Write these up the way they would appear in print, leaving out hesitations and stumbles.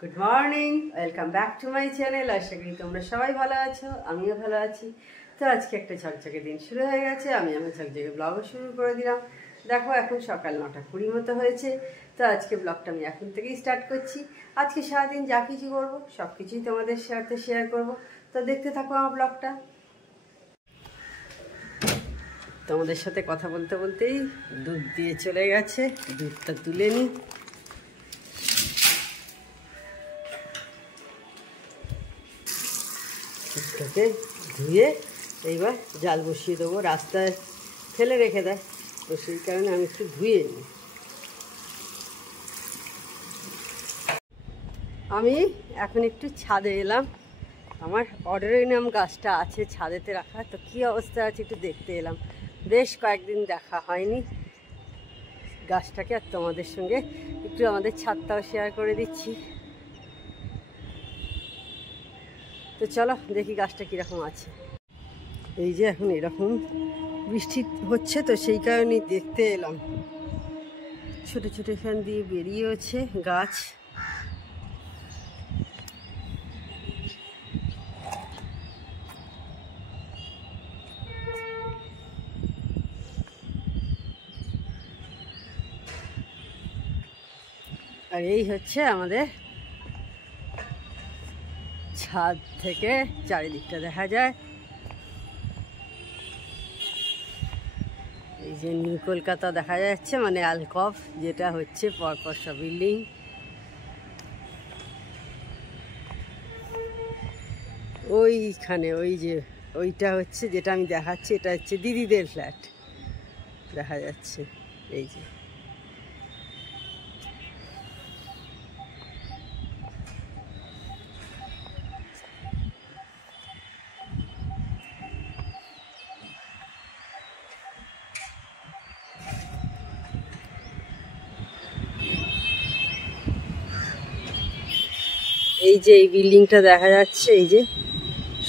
Good morning, welcome back to my channel. আশা করি তোমরা সবাই ভালো আছো, আমিও ভালো আছি। তো আজকে একটা ঝকঝকে দিন শুরু হয়ে গেছে, আমি আমার ঝকঝকে ব্লগও শুরু করে দিলাম। দেখো এখন সকাল 9:20 মতো হয়েছে। তো আজকে ব্লগটা আমি এখন থেকেই স্টার্ট করছি। আজকে সারাদিন যা কিছু করবো সব কিছুই তোমাদের সাথে শেয়ার করব। তো দেখতে থাকো আমার ব্লগটা। তোমাদের সাথে কথা বলতে বলতেই দুধ দিয়ে চলে গেছে, দুধটা তুলে নিই। দুধটাকে ধুয়ে এইবার জাল বসিয়ে দেবো, রাস্তায় ফেলে রেখে দেয়, তো সেই কারণে আমি একটু ধুয়ে নিই। আমি এখন একটু ছাদে এলাম, আমার অডেরিনাম গাছটা আছে ছাদেতে রাখা, তো কী অবস্থা আছে একটু দেখতে এলাম। বেশ কয়েকদিন দেখা হয়নি গাছটাকে, আর তোমাদের সঙ্গে একটু আমাদের ছাদটাও শেয়ার করে দিচ্ছি। তো চলো দেখি গাছটা কীরকম আছে। এই যে এখন এরকম বৃষ্টি হচ্ছে, তো সেই কারণেই দেখতে এলাম। ছোটো ছোটো এখান দিয়ে বেরিয়েছে গাছ। আর এই হচ্ছে আমাদের ছাদ থেকে চারিদিকটা দেখা যায়। এই যে নিউ কলকাতা দেখা যাচ্ছে, মানে আলকফ, যেটা হচ্ছে পরপর সব বিল্ডিং। ওইখানে ওই যে ওইটা হচ্ছে যেটা আমি দেখাচ্ছি, এটা হচ্ছে দিদিদের ফ্ল্যাট দেখা যাচ্ছে। এই যে এই বিল্ডিংটা দেখা যাচ্ছে, এই যে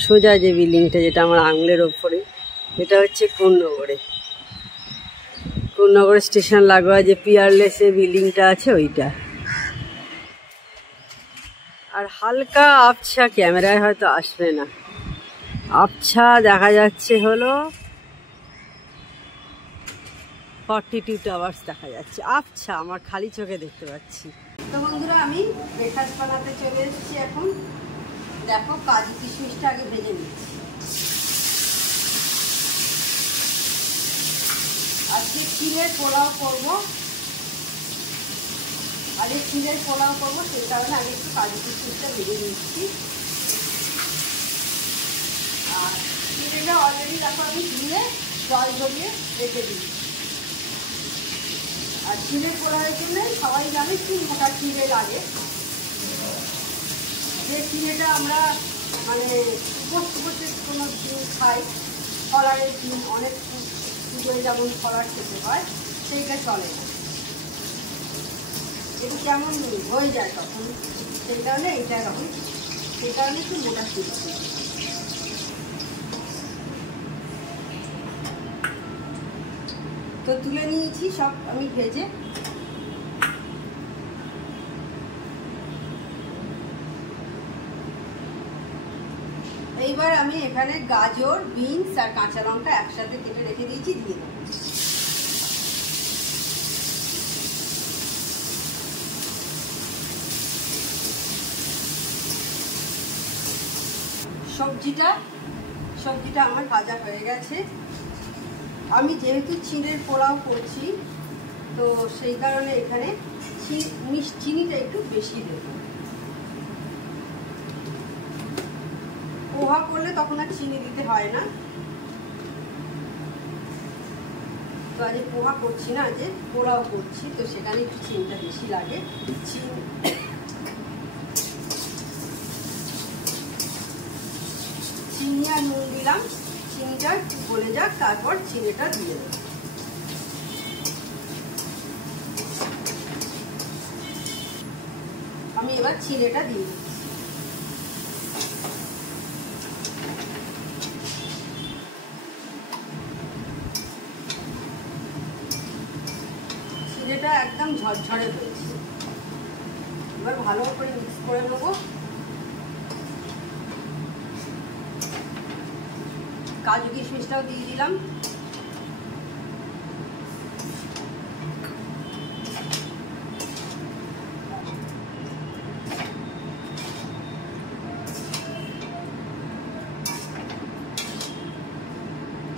সোজা যে বিল্ডিংটা যেটা আমার আঙুলের ওপরে, এটা হচ্ছে কোন্নগরে স্টেশন লাগোয়া যে পিয়ারলেসে বিল্ডিংটা আছে ওইটা। আর হালকা আবছা, ক্যামেরায় হয়তো আসবে না, আবছা দেখা যাচ্ছে হলো 42 টাওয়ার্স দেখা যাচ্ছে, আবছা, আমার খালি চোখে দেখতে পাচ্ছি। তো বন্ধুরা, আমি ব্রেকফাস্ট বানাতে চলে এসেছি এখন। দেখো কাজু কিশমিশটা আগে ভেজে নিচ্ছি। আজকে চিড়ের পোলাও করবো, আগে চিড়ের পোলাও করবো, সেই কারণে আগে একটু কাজু কিশমিশটা ভেজে নিচ্ছি। আর চিড়েটা অলরেডি দেখো আমি ধুয়ে জল ঝরিয়ে রেখে দিচ্ছি। আর চিড়ের পোলাওয়ের জন্য সবাই জানে কি মোটা চিড়ে লাগে, যে চিড়েটা আমরা মানে উপস্থিত কোনো ডিম খাই, ফলারের ডিম, অনেক পুজোয় যেমন ফলার খেতে হয়, সেইটা চলে না, একটু কেমন হয়ে যায় তখন, সেই কারণে এইটা এরকম, সেই কারণে একটু মোটা চিড়ে। তো তুলে নিয়েছি সব আমি ভেজে। এইবার আমি এখানে গাজর, বিনস আর কাঁচা লঙ্কা একসাথে কেটে রেখে দিয়েছি, দিয়ে দেবো। সবজিটা আমার ভাজা হয়ে গেছে। আমি যেহেতু চিড়ের পোলাও করছি, তো সেই কারণে এখানে চিনিটা একটু বেশি দেবো। পোহা করলে তখন আর চিনি দিতে হয় না, তো আজ পোহা করছি না, আজ পোলাও করছি, তো সেখানে একটু চিনিটা বেশি লাগে। চিনি আর নুন দিলাম, চিনিটা গলে যাক, তারপর চিনিটা দিয়ে দেবো। আমি এবার চিনিটা দিয়ে দিচ্ছি। চিনিটা একদম ঝরঝরে হয়েছে, এবার ভালো করে মিক্স করে নেবো। কাজু কিশমিশটাও দিয়ে দিলাম।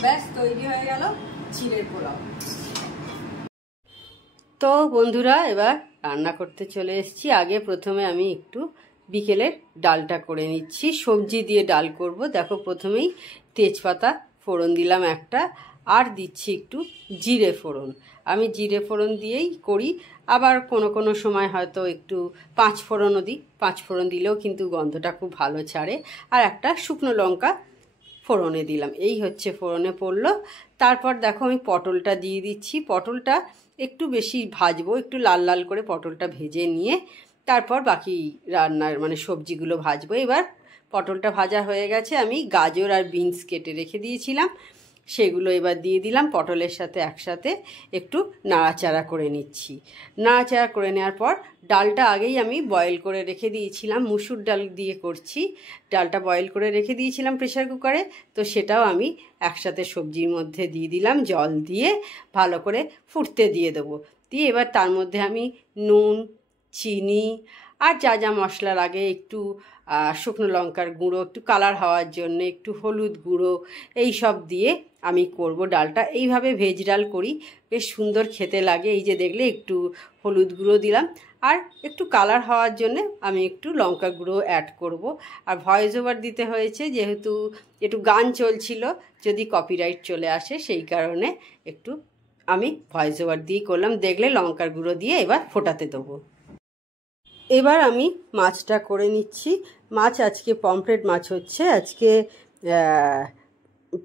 ব্যাস তৈরি হয়ে গেল চিড়ের পোলাও। তো বন্ধুরা এবার রান্না করতে চলে এসেছি। আগে প্রথমে আমি একটু বিকেলের ডালটা করে নিচ্ছি, সবজি দিয়ে ডাল করব। দেখো প্রথমেই তেজপাতা ফোড়ন দিলাম একটা, আর দিচ্ছি একটু জিরে ফোড়ন। আমি জিরে ফোড়ন দিয়েই করি, আবার কোনো সময় হয়তো একটু পাঁচ ফোড়নও দিই। পাঁচ ফোড়ন দিলেও কিন্তু গন্ধটা খুব ভালো ছাড়ে। আর একটা শুকনো লঙ্কা ফোড়নে দিলাম। এই হচ্ছে ফোড়নে পড়লো। তারপর দেখো আমি পটলটা দিয়ে দিচ্ছি। পটলটা একটু বেশি ভাজবো, একটু লাল লাল করে পটলটা ভেজে নিয়ে তারপর বাকি রান্নার মানে সবজিগুলো ভাজবো। এবার পটলটা ভাজা হয়ে গেছে, আমি গাজর আর বিনস কেটে রেখে দিয়েছিলাম, সেগুলো এবার দিয়ে দিলাম। পটলের সাথে একসাথে একটু নাড়াচাড়া করে নিচ্ছি। নাড়াচাড়া করে নেওয়ার পর ডালটা আগেই আমি বয়েল করে রেখে দিয়েছিলাম, মুসুর ডাল দিয়ে করছি। ডালটা বয়েল করে রেখে দিয়েছিলাম প্রেশার কুকারে, তো সেটাও আমি একসাথে সবজির মধ্যে দিয়ে দিলাম। জল দিয়ে ভালো করে ফুটতে দিয়ে দেবো। দিয়ে এবার তার মধ্যে আমি নুন, চিনি আর যা যা মশলা লাগে, একটু শুকনো লঙ্কার গুঁড়ো, একটু কালার হওয়ার জন্য একটু হলুদ গুঁড়ো, এই সব দিয়ে আমি করব ডালটা। এইভাবে ভেজ ডাল করি, বেশ সুন্দর খেতে লাগে। এই যে দেখলে একটু হলুদ গুঁড়ো দিলাম, আর একটু কালার হওয়ার জন্য আমি একটু লঙ্কা গুঁড়ো অ্যাড করব। আর ভয়েস ওভার দিতে হয়েছে যেহেতু একটু গান চলছিল, যদি কপিরাইট চলে আসে সেই কারণে একটু আমি ভয়েস ওভার দিয়ে করলাম। দেখলে লঙ্কার গুঁড়ো দিয়ে এবার ফোটাতে দেবো। এবার আমি মাছটা করে নিচ্ছি। মাছ আজকে পমফ্রেট মাছ হচ্ছে, আজকে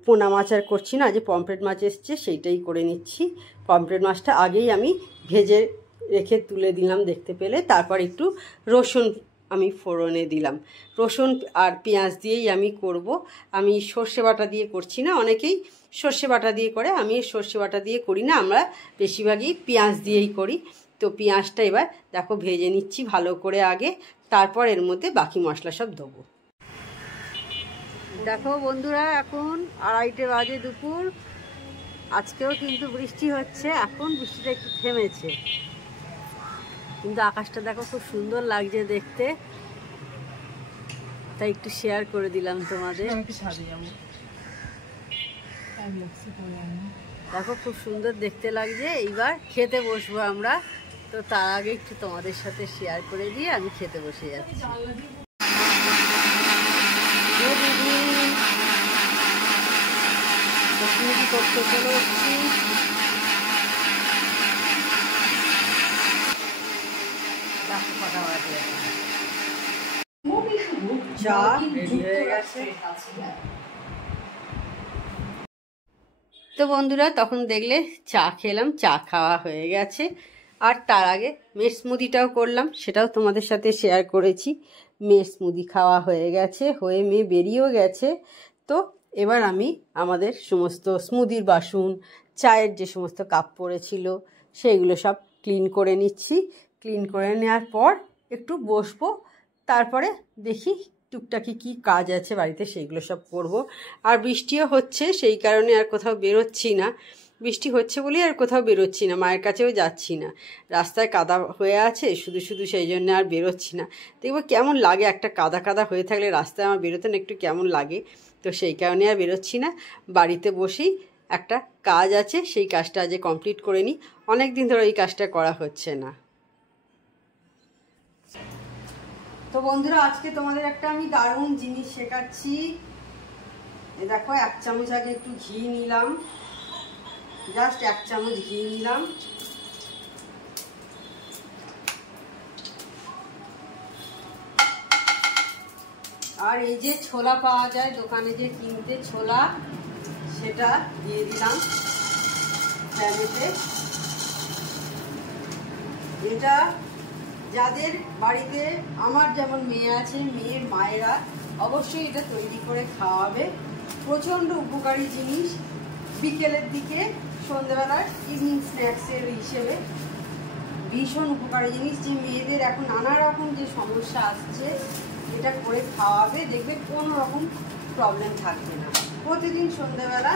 পোনা মাছ আর করছি না, আজকে পমফ্রেট মাছ এসছে, সেইটাই করে নিচ্ছি। পমফ্রেট মাছটা আগেই আমি ভেজে রেখে তুলে দিলাম দেখতে পেলে। তারপর একটু রসুন আমি ফোড়নে দিলাম। রসুন আর পেঁয়াজ দিয়েই আমি করব। আমি সর্ষে বাটা দিয়ে করছি না, অনেকেই সর্ষে বাটা দিয়ে করে, আমি সর্ষে বাটা দিয়ে করি না, আমরা বেশিরভাগই পেঁয়াজ দিয়েই করি। তো পেঁয়াজটা এবার দেখো ভেজে নিচ্ছি ভালো করে আগে, তারপর এর মধ্যে বাকি মশলা সব দেবো। দেখো বন্ধুরা এখন 2:30 বাজে দুপুর। আজকেও কিন্তু বৃষ্টি হচ্ছে, এখন বৃষ্টিটা একটু থেমেছে, কিন্তু আকাশটা দেখো খুব সুন্দর লাগছে দেখতে, তাই একটু শেয়ার করে দিলাম তোমাদের। দেখো খুব সুন্দর দেখতে লাগছে। এইবার খেতে বসবো আমরা, তো তার আগে একটু তোমাদের সাথে শেয়ার করে দিয়ে আমি খেতে বসে যাচ্ছি। করতে চলে এসছি। চা রেডি হয়ে গেছে। তো বন্ধুরা তখন দেখলে চা খেলাম, চা খাওয়া হয়ে গেছে। আর তার আগে মেয়ের স্মুদিটাও করলাম, সেটাও তোমাদের সাথে শেয়ার করেছি। মেয়ের স্মুদি খাওয়া হয়ে গেছে, হয়ে মেয়ে বেরিয়েও গেছে। তো এবার আমি আমাদের সমস্ত স্মুদির বাসন, চায়ের যে সমস্ত কাপ পড়েছিল সেইগুলো সব ক্লিন করে নিচ্ছি। ক্লিন করে নেওয়ার পর একটু বসবো, তারপরে দেখি টুকটাকি কি কাজ আছে বাড়িতে সেইগুলো সব করব। আর বৃষ্টিও হচ্ছে, সেই কারণে আর কোথাও বেরোচ্ছি না। বৃষ্টি হচ্ছে বলেই আর কোথাও বেরোচ্ছি না, মায়ের কাছেও যাচ্ছি না। রাস্তায় কাদা হয়ে আছে শুধু শুধু, সেই জন্য আর বেরোচ্ছি না। দেখবো কেমন লাগে, একটা কাদা কাদা হয়ে থাকলে রাস্তায় আমার বেরোতে না একটু কেমন লাগে, তো সেই কারণে আর বেরোচ্ছি না। বাড়িতে বসেই একটা কাজ আছে, সেই কাজটা আজ কমপ্লিট করে নিই। অনেক দিন ধরে এই কাজটা করা হচ্ছে না। তো বন্ধুরা আজকে তোমাদের একটা আমি দারুণ জিনিস শেখাচ্ছি। দেখো 1 চামচ আগে একটু ঘি নিলাম, জাস্ট 1 চামচ ঘি নিলাম। আর এই যে ছোলা পাওয়া যায় দোকানে, যে কিনতে ছোলা, সেটা দিয়ে দিলাম প্যানেতে। এটা যাদের বাড়িতে আমার যেমন মেয়ে আছে, মেয়ের মায়েরা অবশ্যই এটা তৈরি করে খাওয়াবে। প্রচণ্ড উপকারী জিনিস, বিকেলের দিকে সন্ধ্যেবেলার ইভিনিং স্ন্যাক্সের হিসেবে ভীষণ উপকারী জিনিস, যে মেয়েদের এখন নানা রকম যে সমস্যা আসছে, এটা করে খাওয়াবে, দেখবে কোনো রকম প্রবলেম থাকবে না। প্রতিদিন সন্ধ্যাবেলা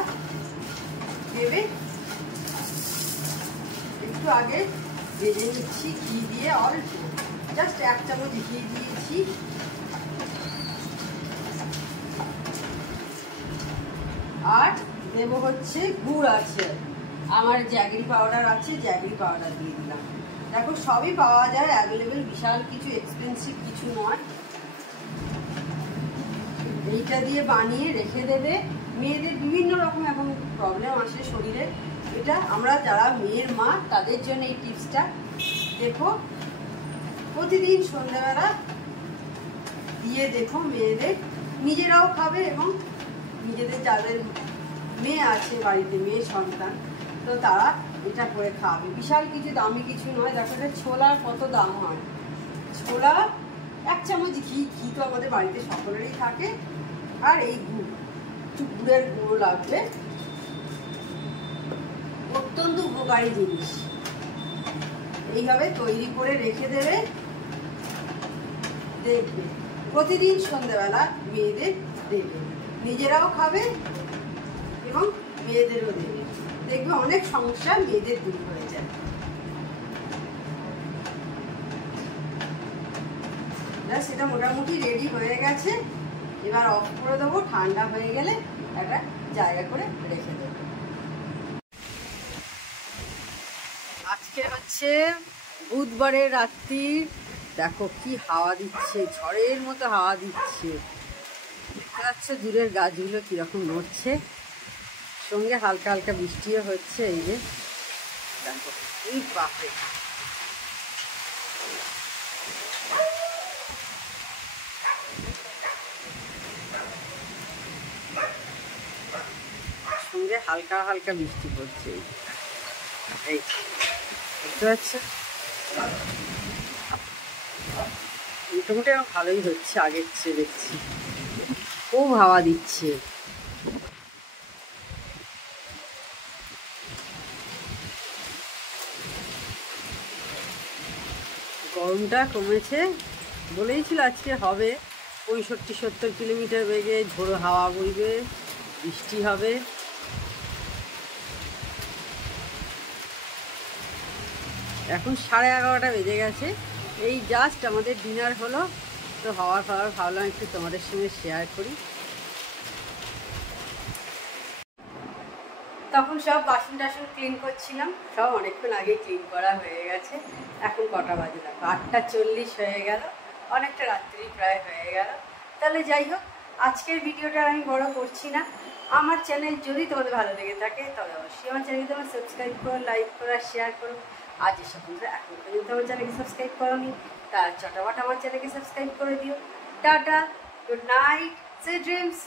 দেবে। একটু আগে ভেজে নিচ্ছি ঘি দিয়ে, অল্প জাস্ট 1 চামচ ঘি দিয়েছি। আর দেব হচ্ছে গুড় আছে আমার, জ্যাগরি পাউডার আছে, জ্যাগরি পাউডার দিয়ে দিলাম। দেখো সবই পাওয়া যায় অ্যাভেলেবেল, বিশাল কিছু এক্সপেন্সিভ কিছু নয়। এইটা দিয়ে বানিয়ে রেখে দেবে। মেয়েদের বিভিন্ন রকম এখন প্রবলেম আসে শরীরে, এটা আমরা যারা মেয়ের মা তাদের জন্য এই টিপসটা। দেখো প্রতিদিন সন্ধ্যাবেলা দিয়ে দেখো, মেয়েদের নিজেরাও খাবে এবং নিজেদের যাদের মেয়ে আছে বাড়িতে, মেয়ে সন্তান, তো তারা এটা করে খাওয়াবে। বিশাল কিছু দামি কিছু নয়। দেখো এটা ছোলার কত দাম হয়, ছোলা 1 চামচ ঘি, ঘি তো আমাদের বাড়িতে সকলেরই থাকে। আর এই গুড়, একটু গুড়ের গুঁড়ো লাগবে, অত্যন্ত উপকারী জিনিস। এইভাবে তৈরি করে রেখে দেবে, দেখবে প্রতিদিন সন্ধ্যাবেলা মেয়েদের দেবে, নিজেরাও খাবে এবং মেয়েদেরও দেবে, দেখবে অনেক সমস্যা মেয়েদের দূর হয়ে যায়। সেটা মোটামুটি রেডি হয়ে গেছে, এবার অফ করে দেবো। ঠান্ডা হয়ে গেলে একটা জায়গা করে রেখে দেবো। আজকে হচ্ছে বুধবারের রাত্রি, দেখো কি হাওয়া দিচ্ছে, ঝড়ের মতো হাওয়া দিচ্ছে। দেখতে পাচ্ছ দূরের গাছগুলো কিরকম নড়ছে, সঙ্গে হালকা হালকা বৃষ্টিও হচ্ছে। এই যে দেখো, এই বাপরে, সঙ্গে হালকা হালকা বৃষ্টি পড়ছে। এই দেখতে পাচ্ছ, মোটামুটি ভালোই হচ্ছে, আগের চেয়ে দেখছি খুব হাওয়া দিচ্ছে। গরমটা কমেছে, বলেই ছিল আজকে হবে। 65-70 কিলোমিটার বেগে ঝোড়ো হাওয়া বইবে, বৃষ্টি হবে। এখন 11:30 বেজে গেছে, এই জাস্ট আমাদের ডিনার হলো। তো হাওয়া খাওয়ার ভাবলাম একটু তোমাদের সঙ্গে শেয়ার করি। তখন সব বাসন টাসন ক্লিন করছিলাম, সব অনেকক্ষণ আগে ক্লিন করা হয়ে গেছে। এখন কটা বাজে দেখো, 8:40 হয়ে গেল, অনেকটা রাত্রি প্রায় হয়ে গেল। তাহলে যাই হোক, আজকের ভিডিওটা আমি বড় করছি না। আমার চ্যানেল যদি তোমাদের ভালো লেগে থাকে তবে অবশ্যই আমার চ্যানেলকে তোমরা সাবস্ক্রাইব করো, লাইক করো আর শেয়ার করো। আর যেসব বন্ধুরা এখন পর্যন্ত আমার চ্যানেলকে সাবস্ক্রাইব করোনি, তার চটাপট আমার চ্যানেলকে সাবস্ক্রাইব করে দিও। Tata, good night, sweet dreams.